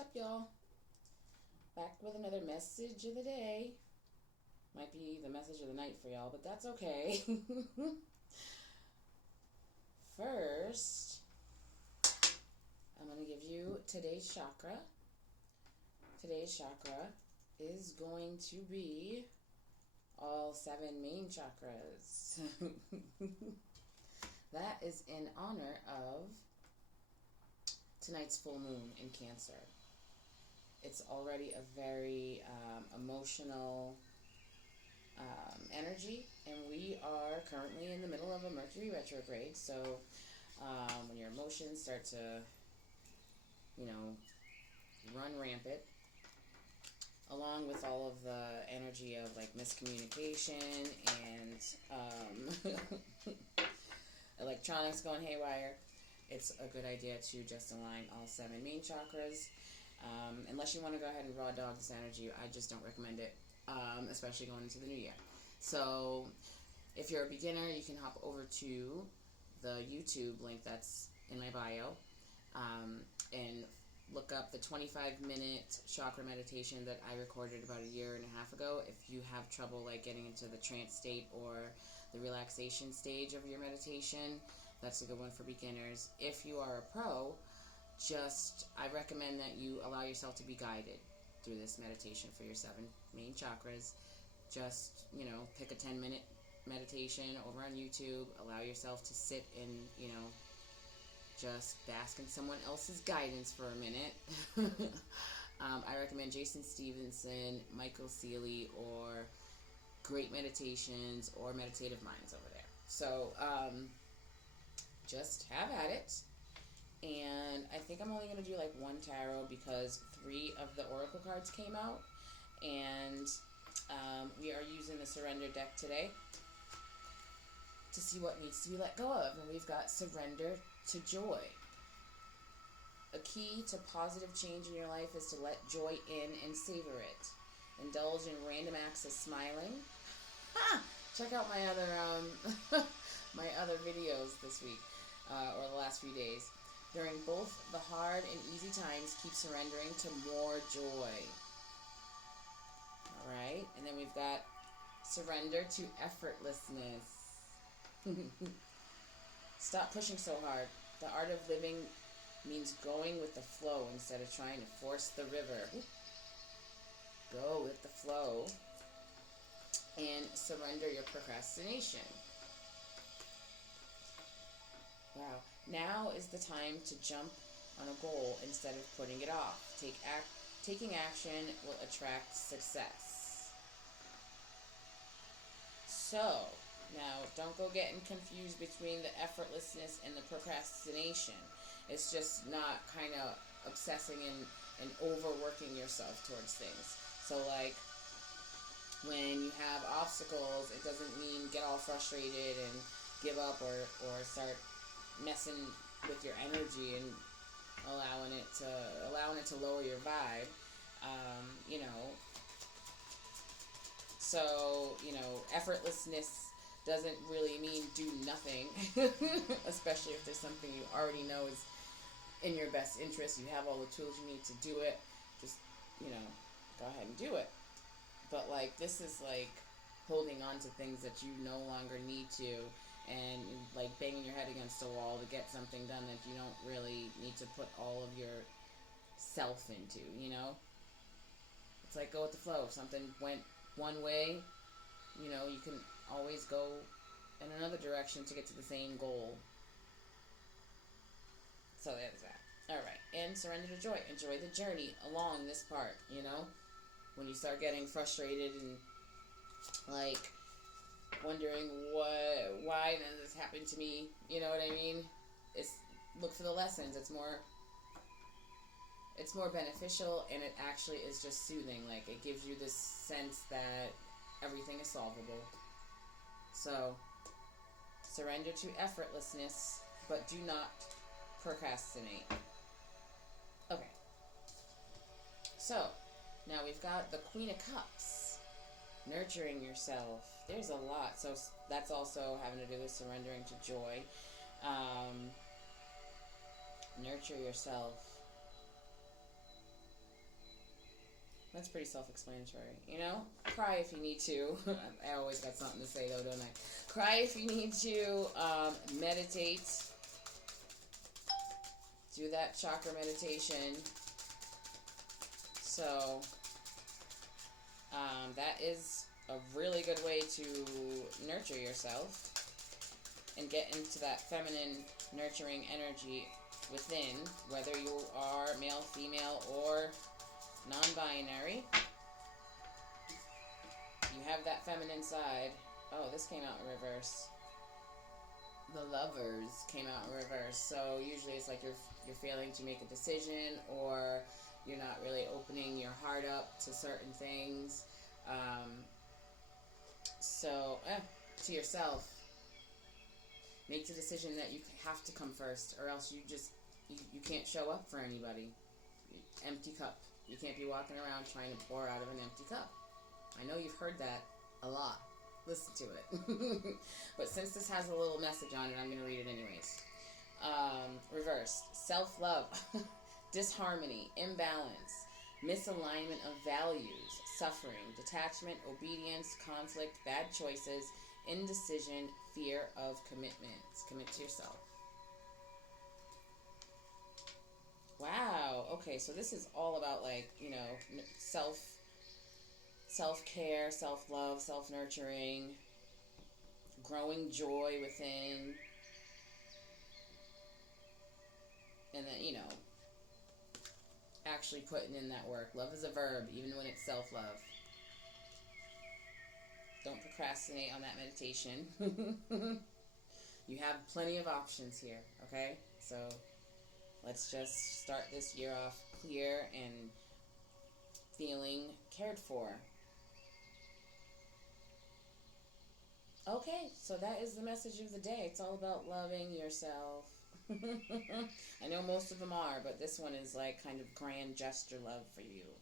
up, y'all? Back with another message of the day. Might be the message of the night for y'all, but that's okay. First, I'm going to give you today's chakra. Today's chakra is going to be all 7 main chakras. That is in honor of tonight's full moon in Cancer. It's already a very emotional energy, and we are currently in the middle of a Mercury retrograde, so when your emotions start to, run rampant, along with all of the energy of like miscommunication and electronics going haywire, it's a good idea to just align all 7 main chakras. Unless you want to go ahead and raw dog this energy, I just don't recommend it, especially going into the new year. So if you're a beginner, you can hop over to the YouTube link that's in my bio and look up the 25-minute chakra meditation that I recorded about 1.5 years ago. If you have trouble like getting into the trance state or the relaxation stage of your meditation, that's a good one for beginners. If you are a pro, I recommend that you allow yourself to be guided through this meditation for your 7 main chakras. Just, pick a 10-minute meditation over on YouTube. Allow yourself to sit and, just bask in someone else's guidance for a minute. I recommend Jason Stevenson, Michael Seeley, or Great Meditations, or Meditative Minds over there. So, just have at it. And I think I'm only going to do like 1 tarot because 3 of the oracle cards came out. And we are using the surrender deck today to see what needs to be let go of. And we've got surrender to joy. A key to positive change in your life is to let joy in and savor it. Indulge in random acts of smiling. Check out my other my other videos this week or the last few days. During both the hard and easy times, keep surrendering to more joy. Alright, and then we've got surrender to effortlessness. Stop pushing so hard. The art of living means going with the flow instead of trying to force the river. Go with the flow and surrender your procrastination. Wow. Now is the time to jump on a goal instead of putting it off. Taking action will attract success. So, now don't go getting confused between the effortlessness and the procrastination. It's just not kind of obsessing and overworking yourself towards things. So, like, when you have obstacles, it doesn't mean get all frustrated and give up or start messing with your energy and allowing it to lower your vibe. So effortlessness doesn't really mean do nothing, especially if there's something you already know is in your best interest. You have all the tools you need to do it. Just go ahead and do it. But like, this is like holding on to things that you no longer need to, and like banging your head against a wall to get something done that you don't really need to put all of your self into, It's like go with the flow. If something went one way, you can always go in another direction to get to the same goal. So there's that. Alright, and surrender to joy. Enjoy the journey along this part, When you start getting frustrated and like wondering why did this happen to me, you know what I mean? Look for the lessons. It's more beneficial, and it actually is just soothing. Like, it gives you this sense that everything is solvable. So surrender to effortlessness, but do not procrastinate. Okay, so now we've got the Queen of Cups. Nurturing yourself. There's a lot. So that's also having to do with surrendering to joy. Nurture yourself. That's pretty self-explanatory. You know, cry if you need to. I always got something to say though, don't I? Cry if you need to. Meditate. Do that chakra meditation. So, that is a really good way to nurture yourself and get into that feminine, nurturing energy within, whether you are male, female, or non-binary. You have that feminine side. Oh, this came out in reverse. The Lovers came out in reverse. So usually it's like you're failing to make a decision, or you're not really opening your heart up to certain things. To yourself, make the decision that you have to come first, or else you can't show up for anybody. Empty cup. You can't be walking around trying to pour out of an empty cup. I know you've heard that a lot. Listen to it. But since this has a little message on it, I'm going to read it anyways. Reversed. Self-love. Disharmony. Imbalance. Misalignment of values. Suffering. Detachment. Obedience. Conflict. Bad choices. Indecision. Fear of commitment. Commit to yourself. Wow. Okay, so this is all about, like, you know, self-care, self-love, self-nurturing, growing joy within, and then, you know, actually putting in that work. Love is a verb, even when it's self-love. Don't procrastinate on that meditation. You have plenty of options here, okay? So let's just start this year off clear and feeling cared for. Okay, so that is the message of the day. It's all about loving yourself. I know most of them are, but this one is like kind of grand gesture love for you.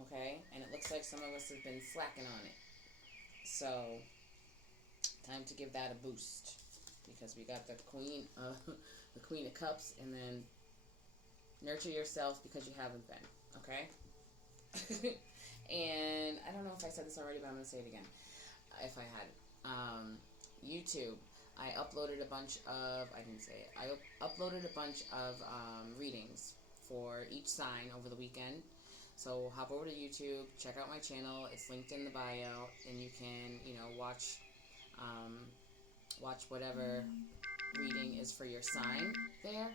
Okay, and it looks like some of us have been slacking on it. So, time to give that a boost, because we got the Queen of Cups, and then nurture yourself because you haven't been. Okay. And I don't know if I said this already, but I'm going to say it again if I had. YouTube, I uploaded a bunch of, I didn't say it, I uploaded a bunch of readings for each sign over the weekend. So hop over to YouTube, check out my channel, it's linked in the bio, and you can, you know, watch whatever reading is for your sign there.